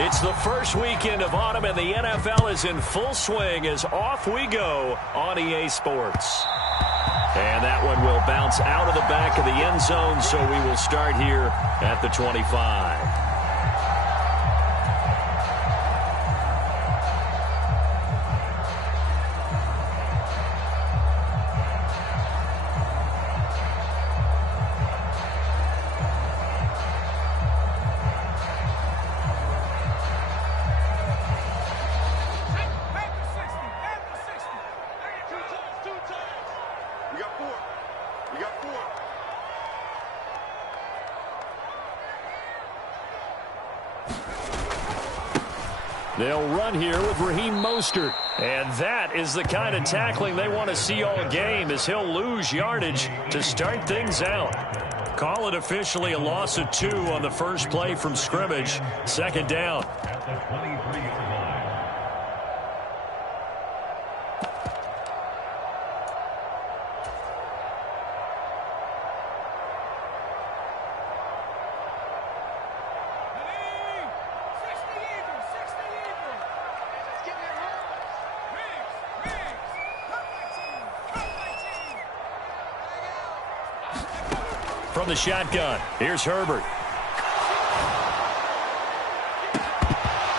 It's the first weekend of autumn, and the NFL is in full swing as off we go on EA Sports. And that one will bounce out of the back of the end zone, so we will start here at the 25. They'll run here with Raheem Mostert. And that is the kind of tackling they want to see all game, as he'll lose yardage to start things out. Call it officially a loss of 2 on the first play from scrimmage. Second down. From the shotgun, here's Herbert.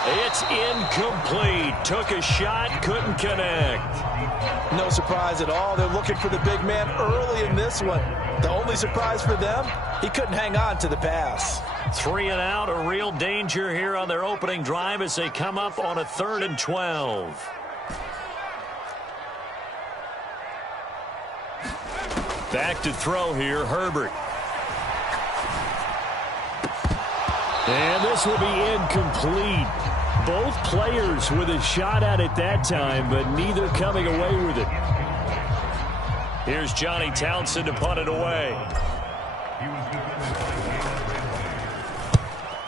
It's incomplete. Took a shot, couldn't connect. No surprise at all. They're looking for the big man early in this one. The only surprise for them, he couldn't hang on to the pass. 3 and out, a real danger here on their opening drive as they come up on a 3rd and 12. Back to throw here, Herbert. And this will be incomplete. Both players with a shot at it that time, but neither coming away with it. Here's Johnny Townsend to punt it away.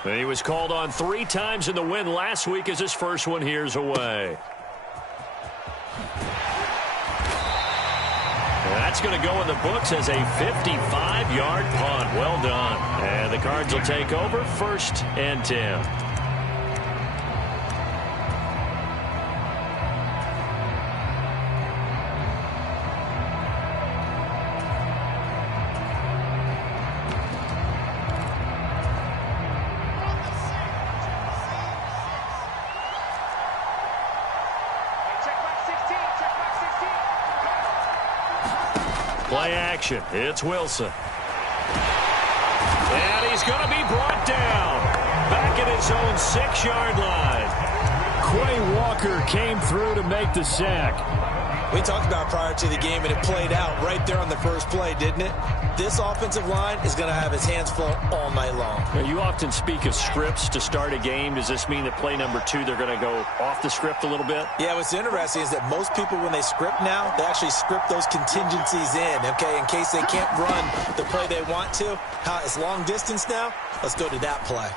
And he was called on 3 times in the win last week as his first one here's away. That's going to go in the books as a 55-yard punt. Well done. And the Cards will take over 1st and 10. Play action. It's Wilson. And he's going to be brought down. Back at his own 6-yard line. Quay Walker came through to make the sack. We talked about prior to the game, and it played out right there on the first play, didn't it? This offensive line is going to have his hands full all night long. Now, you often speak of scripts to start a game. Does this mean that play number 2, they're going to go off the script a little bit? Yeah, what's interesting is that most people, when they script now, they actually script those contingencies in, okay, in case they can't run the play they want to. It's long distance now. Let's go to that play.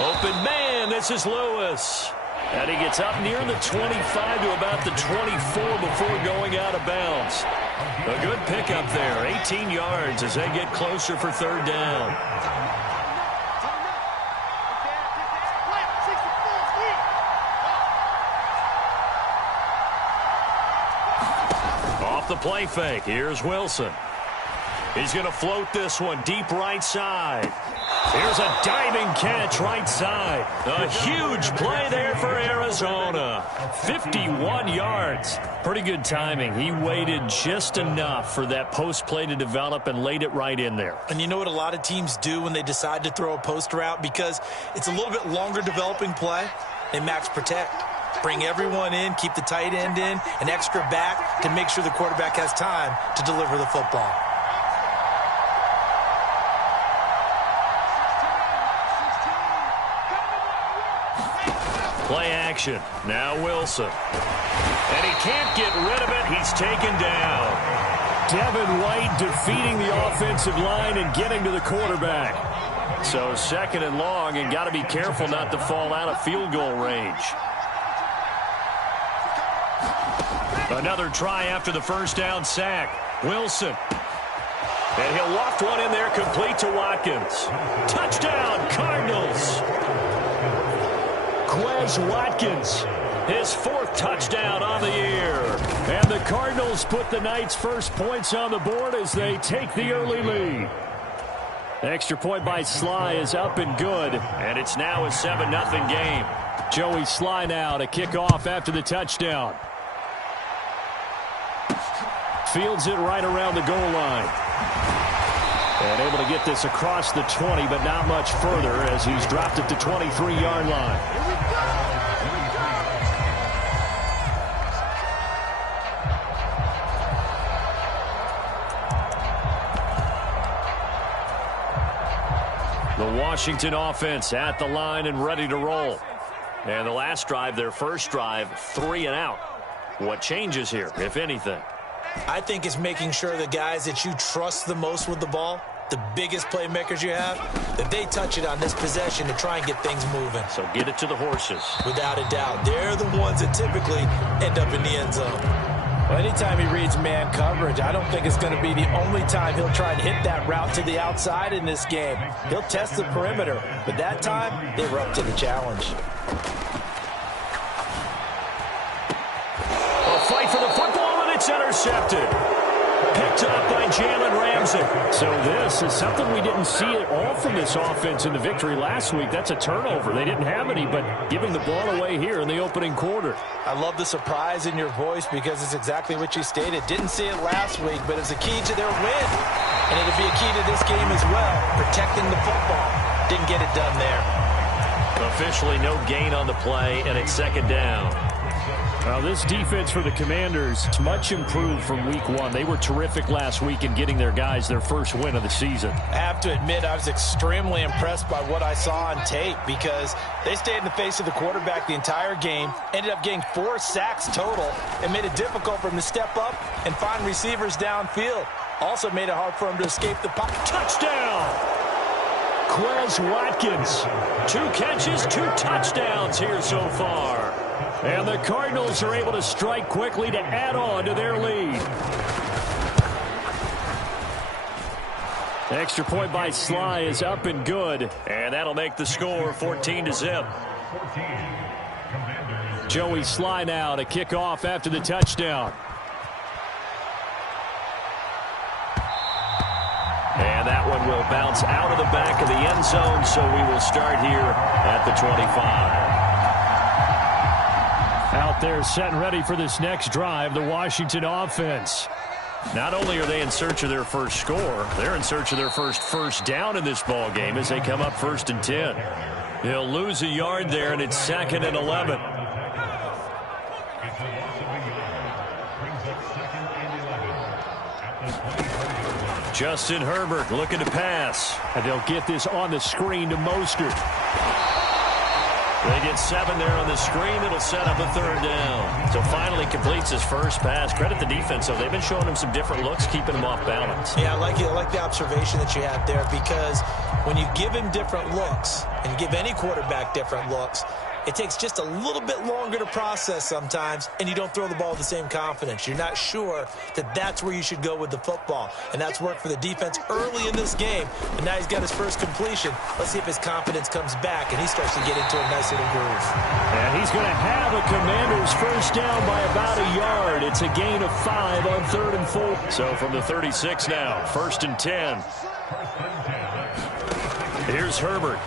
Open man, this is Lewis. And he gets up near the 25 to about the 24 before going out of bounds. A good pickup there, 18 yards as they get closer for 3rd down. Off the play fake, here's Wilson. He's going to float this one deep right side. Here's a diving catch right side. A huge play there for Arizona. 51 yards. Pretty good timing. He waited just enough for that post play to develop and laid it right in there. And you know what a lot of teams do when they decide to throw a post route? Because it's a little bit longer developing play. They max protect. Bring everyone in, keep the tight end in, an extra back to make sure the quarterback has time to deliver the football. Play action. Now Wilson. And he can't get rid of it. He's taken down. Devin White defeating the offensive line and getting to the quarterback. So 2nd and long, and got to be careful not to fall out of field goal range. Another try after the first down sack. Wilson. And he'll loft one in there complete to Watkins. Touchdown, Cardinals. Quez Watkins, his 4th touchdown on the year. And the Cardinals put the night's first points on the board as they take the early lead. Extra point by Sly is up and good, and it's now a 7-0 game. Joey Sly now to kick off after the touchdown. Fields it right around the goal line. And able to get this across the 20, but not much further as he's dropped it to 23-yard line. The Washington offense at the line and ready to roll. And the last drive, their first drive, 3 and out. What changes here, if anything? I think it's making sure the guys that you trust the most with the ball, the biggest playmakers you have, that they touch it on this possession to try and get things moving. So get it to the horses. Without a doubt. They're the ones that typically end up in the end zone. Well, anytime he reads man coverage, I don't think it's going to be the only time he'll try and hit that route to the outside in this game. He'll test the perimeter, but that time, they were up to the challenge. A fight for the football, and it's intercepted. Picked up by Jalen Ramsey. So this is something we didn't see at all from this offense in the victory last week. That's a turnover. They didn't have any, but giving the ball away here in the opening quarter. I love the surprise in your voice because it's exactly what you stated. Didn't see it last week, but it's a key to their win. And it'll be a key to this game as well, protecting the football. Didn't get it done there. Officially no gain on the play, and it's 2nd down. Well, this defense for the Commanders is much improved from week 1. They were terrific last week in getting their guys their first win of the season. I have to admit, I was extremely impressed by what I saw on tape because they stayed in the face of the quarterback the entire game, ended up getting 4 sacks total, and made it difficult for him to step up and find receivers downfield. Also made it hard for him to escape the pocket. Touchdown! Quez Watkins. 2 catches, 2 touchdowns here so far. And the Cardinals are able to strike quickly to add on to their lead. Extra point by Sly is up and good. And that'll make the score 14-0. Joey Sly now to kick off after the touchdown. And that one will bounce out of the back of the end zone, so we will start here at the 25. Out there set and ready for this next drive, the Washington offense. Not only are they in search of their first score, they're in search of their first down in this ball game as they come up 1st and 10. They'll lose a yard there, and it's 2nd and 11. Justin Herbert looking to pass. And they'll get this on the screen to Mostert. They get 7 there on the screen. It'll set up a 3rd down. So finally completes his first pass. Credit the defense, though. They've been showing him some different looks, keeping him off balance. Yeah, I like the observation that you have there because when you give him different looks and you give any quarterback different looks, it takes just a little bit longer to process sometimes, and you don't throw the ball with the same confidence. You're not sure that that's where you should go with the football, and that's worked for the defense early in this game, and now he's got his first completion. Let's see if his confidence comes back, and he starts to get into a nice little groove. And he's going to have a Commanders first down by about a yard. It's a gain of 5 on 3rd and 4. So from the 36 now, 1st and 10. Here's Herbert.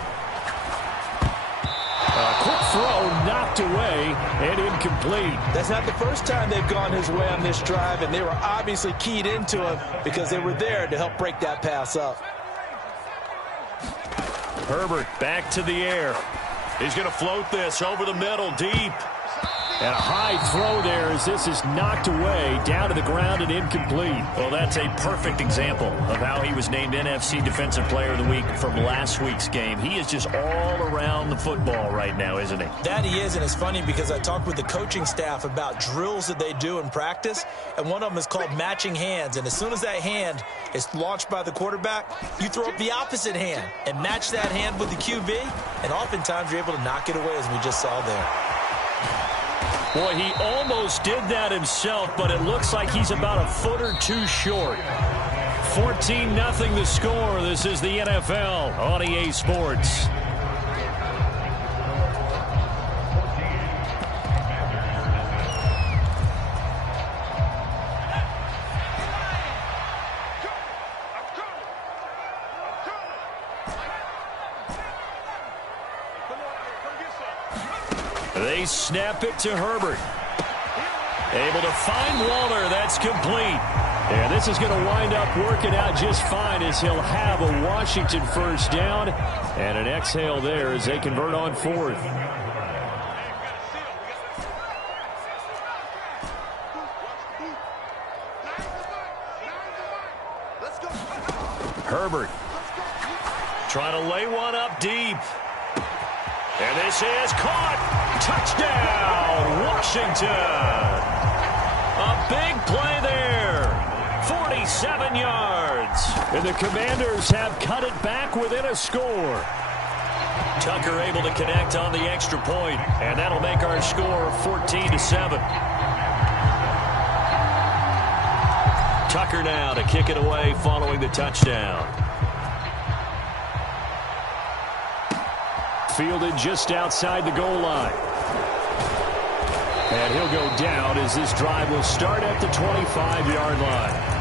Quick throw knocked away and incomplete. That's not the first time they've gone his way on this drive, and they were obviously keyed into him because they were there to help break that pass up. Herbert back to the air. He's going to float this over the middle deep. And a high throw there as this is knocked away, down to the ground and incomplete. Well, that's a perfect example of how he was named NFC Defensive Player of the Week from last week's game. He is just all around the football right now, isn't he? That he is, and it's funny because I talked with the coaching staff about drills that they do in practice, and one of them is called matching hands. And as soon as that hand is launched by the quarterback, you throw up the opposite hand and match that hand with the QB, and oftentimes you're able to knock it away, as we just saw there. Boy, he almost did that himself, but it looks like he's about a foot or two short. 14-0 the score. This is the NFL on EA Sports. They snap it to Herbert. Able to find Waller. That's complete. And this is going to wind up working out just fine as he'll have a Washington first down and an exhale there as they convert on fourth. Herbert trying to lay one up deep. And this is caught. Touchdown, Washington. A big play there. 47 yards. And the Commanders have cut it back within a score. Tucker able to connect on the extra point, and that'll make our score 14-7. Tucker now to kick it away following the touchdown. Fielded just outside the goal line. And he'll go down as this drive will start at the 25-yard line.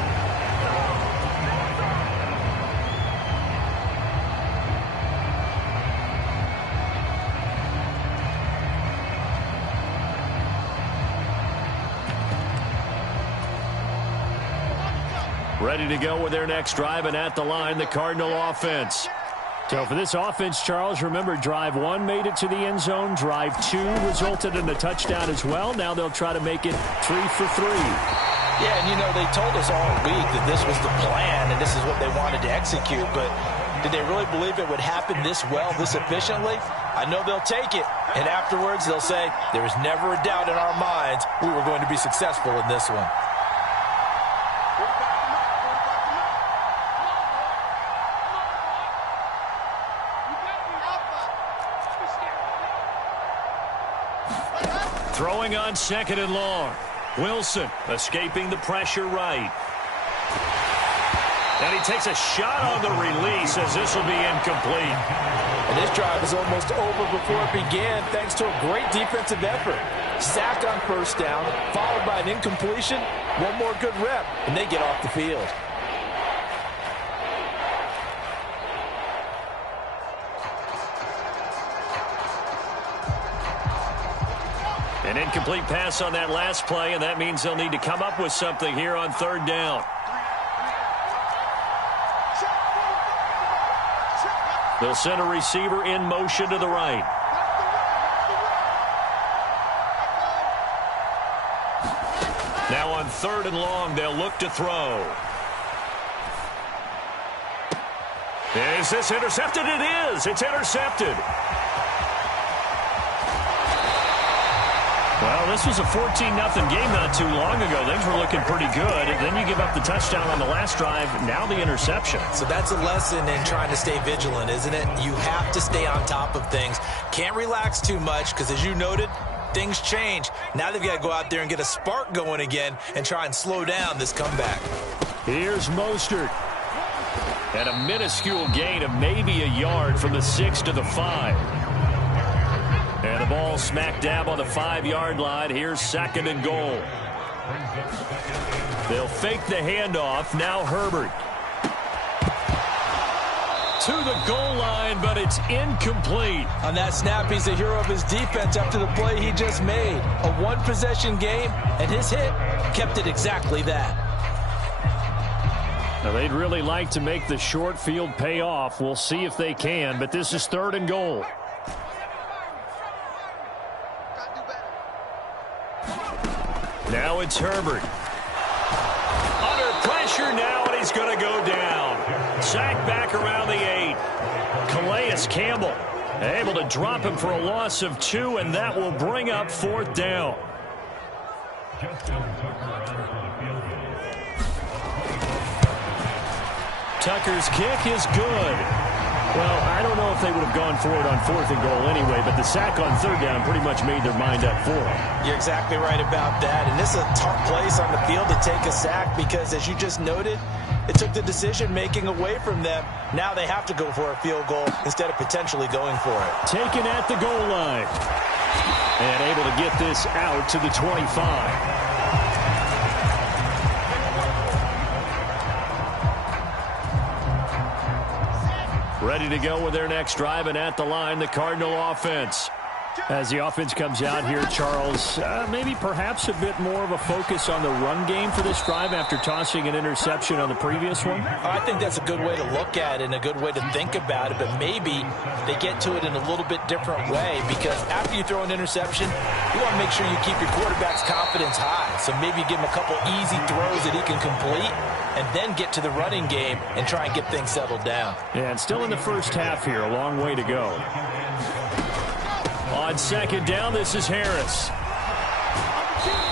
Ready to go with their next drive, and at the line, the Cardinal offense. So for this offense, Charles, remember, drive one made it to the end zone. Drive two resulted in a touchdown as well. Now they'll try to make it 3 for 3. Yeah, and, you know, they told us all week that this was the plan and this is what they wanted to execute. But did they really believe it would happen this well, this efficiently? I know they'll take it. And afterwards, they'll say, there was never a doubt in our minds we were going to be successful in this one. Throwing on second and long. Wilson escaping the pressure right. And he takes a shot on the release as this will be incomplete. And this drive is almost over before it began thanks to a great defensive effort. Sack on first down, followed by an incompletion. One more good rep, and they get off the field. An incomplete pass on that last play, and that means they'll need to come up with something here on third down. They'll send a receiver in motion to the right. Now on third and long, they'll look to throw. Is this intercepted? It is. It's intercepted. Well, this was a 14-0 game not too long ago. Things were looking pretty good. And then you give up the touchdown on the last drive. Now the interception. So that's a lesson in trying to stay vigilant, isn't it? You have to stay on top of things. Can't relax too much because, as you noted, things change. Now they've got to go out there and get a spark going again and try and slow down this comeback. Here's Mostert. And a minuscule gain of maybe a yard from the 6 to the 5. And the ball smack dab on the 5-yard line. Here's second and goal. They'll fake the handoff. Now Herbert. To the goal line, but it's incomplete. On that snap, he's a hero of his defense after the play he just made. A one-possession game, and his hit kept it exactly that. Now, they'd really like to make the short field pay off. We'll see if they can, but this is third and goal. Now it's Herbert. Under pressure now, and he's going to go down. Sacked back around the 8. Calais Campbell able to drop him for a loss of 2, and that will bring up fourth down. Tucker's kick is good. Well, I don't know if they would have gone for it on fourth and goal anyway, but the sack on third down pretty much made their mind up for them. You're exactly right about that. And this is a tough place on the field to take a sack because, as you just noted, it took the decision-making away from them. Now they have to go for a field goal instead of potentially going for it. Taken at the goal line. And able to get this out to the 25. Ready to go with their next drive, and at the line, the Cardinal offense. As the offense comes out here, Charles, maybe perhaps a bit more of a focus on the run game for this drive after tossing an interception on the previous one? I think that's a good way to look at it and a good way to think about it, but maybe they get to it in a little bit different way, because after you throw an interception, you want to make sure you keep your quarterback's confidence high. So maybe give him a couple easy throws that he can complete and then get to the running game and try and get things settled down. Yeah, and still in the first half here, a long way to go. On second down, this is Harris.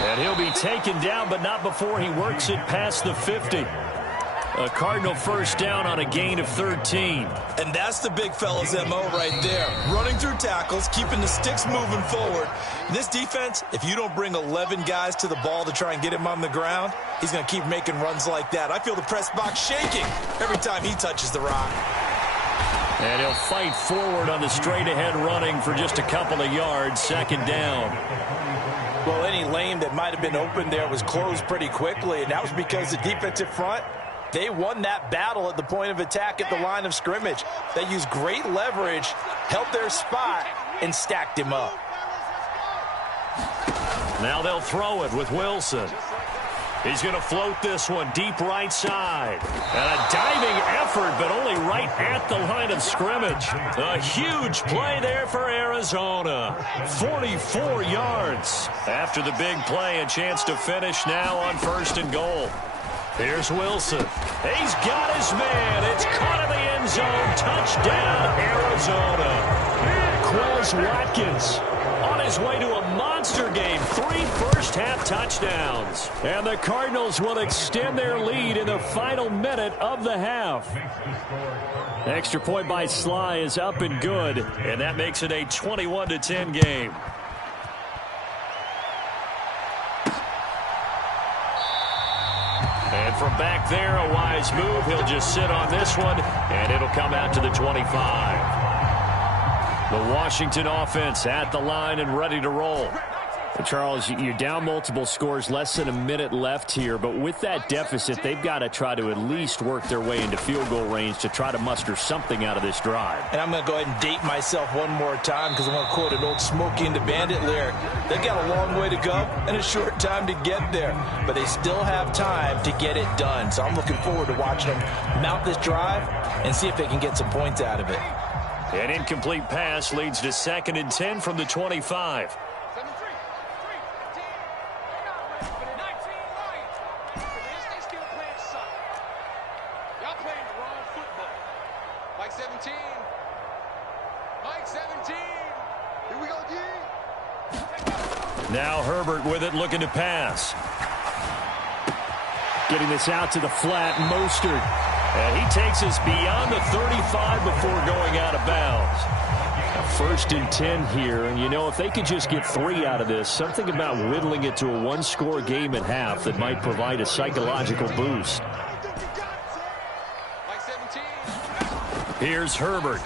And he'll be taken down, but not before he works it past the 50. A Cardinal first down on a gain of 13. And that's the big fella's MO right there. Running through tackles, keeping the sticks moving forward. This defense, if you don't bring 11 guys to the ball to try and get him on the ground, he's going to keep making runs like that. I feel the press box shaking every time he touches the rock. And he'll fight forward on the straight-ahead running for just a couple of yards, second down. Well, any lane that might have been open there was closed pretty quickly, and that was because the defensive front, they won that battle at the point of attack at the line of scrimmage. They used great leverage, held their spot, and stacked him up. Now they'll throw it with Wilson. He's going to float this one deep right side. And a diving effort, but only right at the line of scrimmage. A huge play there for Arizona. 44 yards. After the big play, a chance to finish now on first and goal. Here's Wilson. He's got his man. It's caught in the end zone. Touchdown, Arizona. Quez Watkins on his way to a monster game. 3 first-half touchdowns. And the Cardinals will extend their lead in the final minute of the half. Extra point by Sly is up and good. And that makes it a 21-10 game. And from back there, a wise move. He'll just sit on this one, and it'll come out to the 25. The Washington offense at the line and ready to roll. Charles, you're down multiple scores, less than a minute left here, but with that deficit, they've got to try to at least work their way into field goal range to try to muster something out of this drive. And I'm going to go ahead and date myself one more time because I want to quote an old Smokey and the Bandit lyric. They've got a long way to go and a short time to get there, but they still have time to get it done. So I'm looking forward to watching them mount this drive and see if they can get some points out of it. An incomplete pass leads to 2nd and 10 from the 25. Now Herbert with it, looking to pass. Getting this out to the flat, Mostert. And he takes us beyond the 35 before going out of bounds. First and 10 here, and you know, if they could just get 3 out of this, something about whittling it to a one-score game at half that might provide a psychological boost. Here's Herbert.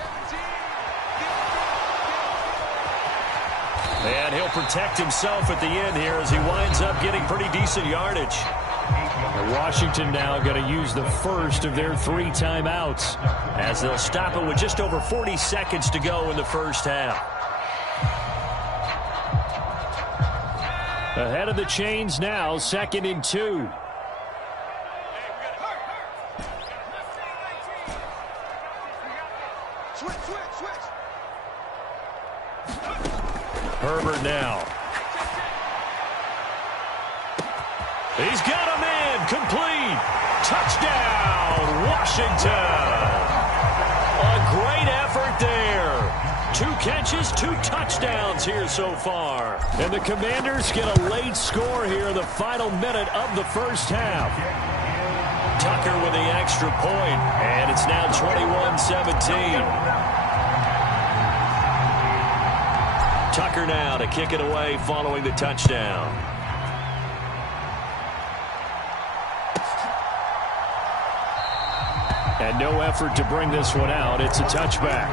And he'll protect himself at the end here as he winds up getting pretty decent yardage. Washington now going to use the first of their 3 timeouts as they'll stop it with just over 40 seconds to go in the first half. Ahead of the chains now, 2nd and 2. Herbert now. He's got a man, complete. Touchdown, Washington. A great effort there. 2 catches, 2 touchdowns here so far. And the Commanders get a late score here in the final minute of the first half. Tucker with the extra point, and it's now 21-17. Tucker now to kick it away following the touchdown. And no effort to bring this one out. It's a touchback.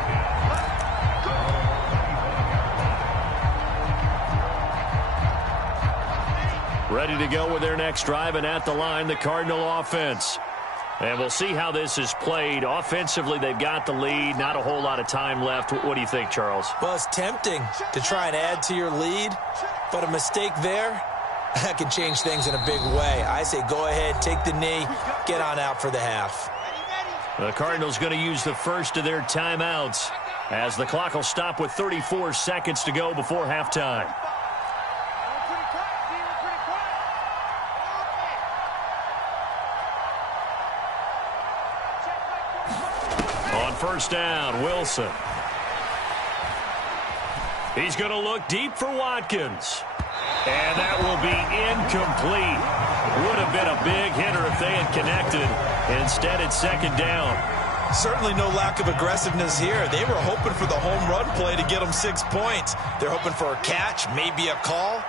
Ready to go with their next drive, and at the line, the Cardinal offense. And we'll see how this is played. Offensively, they've got the lead. Not a whole lot of time left. What do you think, Charles? Well, it's tempting to try and add to your lead, but a mistake there, that can change things in a big way. I say go ahead, take the knee, get on out for the half. The Cardinals going to use the first of their timeouts as the clock will stop with 34 seconds to go before halftime. On first down, Wilson. He's going to look deep for Watkins. And that will be incomplete. Would have been a big hitter if they had connected. Instead, it's second down. Certainly no lack of aggressiveness here. They were hoping for the home run play to get them 6 points. They're hoping for a catch, maybe a call,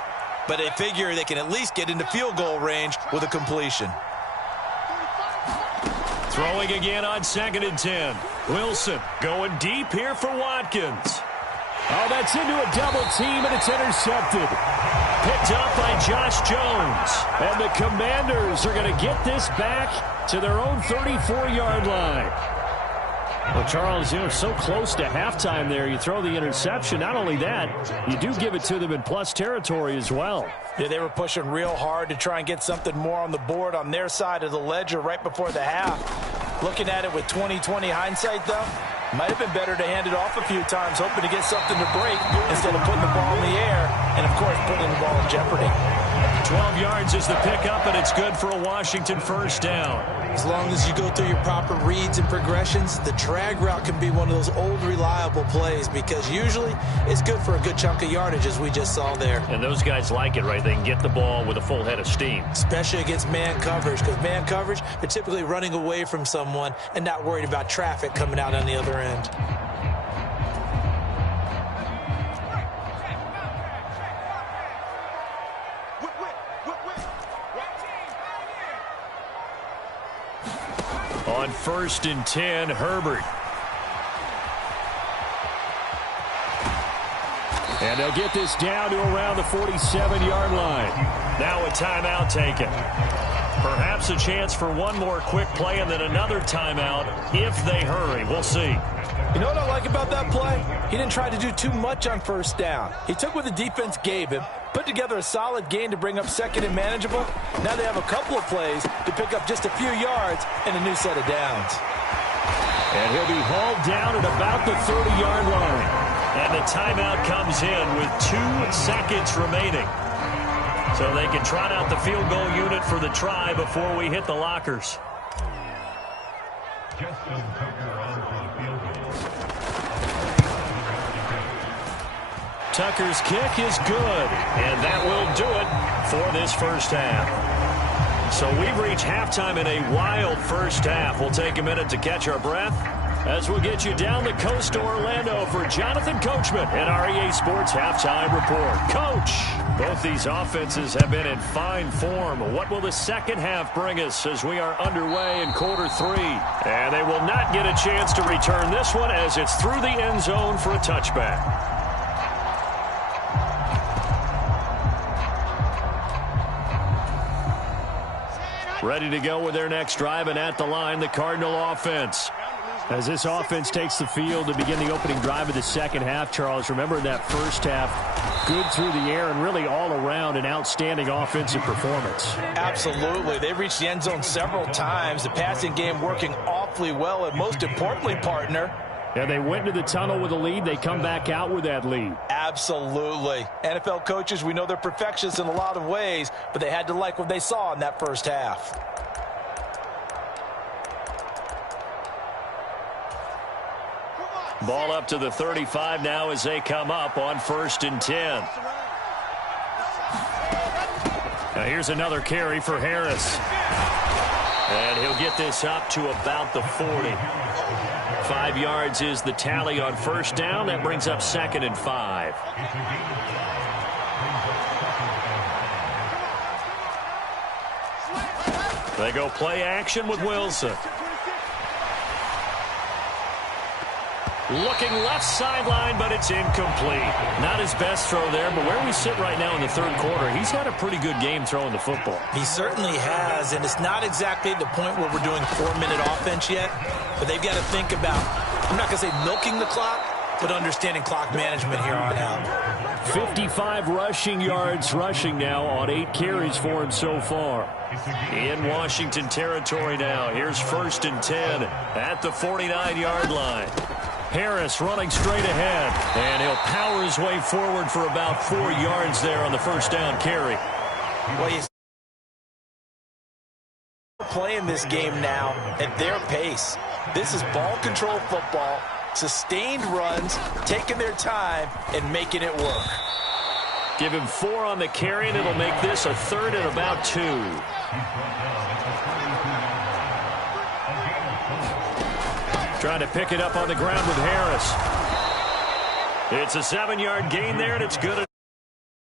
but they figure they can at least get into field goal range with a completion. Throwing again on 2nd and 10. Wilson going deep here for Watkins. Oh, that's into a double team, and it's intercepted. Picked up by Josh Jones. And the Commanders are going to get this back to their own 34-yard line. Well, Charles, you know, so close to halftime there. You throw the interception. Not only that, you do give it to them in plus territory as well. Yeah, they were pushing real hard to try and get something more on the board on their side of the ledger right before the half. Looking at it with 20/20 hindsight, though, might have been better to hand it off a few times, hoping to get something to break instead of putting the ball in the air and, of course, putting the ball in jeopardy. 12 yards is the pickup, and it's good for a Washington first down. As long as you go through your proper reads and progressions, the drag route can be one of those old reliable plays because usually it's good for a good chunk of yardage, as we just saw there. And those guys like it, right? They can get the ball with a full head of steam. Especially against man coverage, because man coverage, they're typically running away from someone and not worried about traffic coming out on the other end. On 1st and 10, Herbert. And they'll get this down to around the 47-yard line. Now a timeout taken. Perhaps a chance for one more quick play and then another timeout if they hurry. We'll see. You know what I like about that play? He didn't try to do too much on first down. He took what the defense gave him, put together a solid gain to bring up second and manageable. Now they have a couple of plays to pick up just a few yards and a new set of downs. And he'll be hauled down at about the 30-yard line. And the timeout comes in with 2 seconds remaining. So they can trot out the field goal unit for the try before we hit the lockers. Tucker's kick is good, and that will do it for this first half. So we've reached halftime in a wild first half. We'll take a minute to catch our breath as we'll get you down the coast to Orlando for Jonathan Coachman and our EA Sports Halftime Report. Coach, both these offenses have been in fine form. What will the second half bring us as we are underway in quarter 3? And they will not get a chance to return this one as it's through the end zone for a touchback. Ready to go with their next drive, and at the line, the Cardinal offense. As this offense takes the field to begin the opening drive of the second half, Charles, remember that first half, good through the air and really all around an outstanding offensive performance. Absolutely. They reached the end zone several times. The passing game working awfully well, and most importantly, partner, yeah, they went into the tunnel with a lead. They come back out with that lead. Absolutely. NFL coaches, we know they're perfectionists in a lot of ways, but they had to like what they saw in that first half. Ball up to the 35 now as they come up on 1st and 10. Now here's another carry for Harris. And he'll get this up to about the 40. 5 yards is the tally on first down. That brings up 2nd and 5. They go play action with Wilson. Looking left sideline, but it's incomplete. Not his best throw there, but where we sit right now in the third quarter, he's had a pretty good game throwing the football. He certainly has, and it's not exactly at the point where we're doing 4-minute offense yet, but they've got to think about, I'm not going to say milking the clock, but understanding clock management here on out. 55 rushing yards rushing now on 8 carries for him so far. In Washington territory now. Here's 1st and 10 at the 49-yard line. Harris running straight ahead, and he'll power his way forward for about 4 yards there on the first down carry. Well, he's playing this game now at their pace. This is ball control football, sustained runs, taking their time, and making it work. Give him 4 on the carry, and it'll make this a 3rd and about 2. Trying to pick it up on the ground with Harris. It's a 7-yard gain there, and it's good.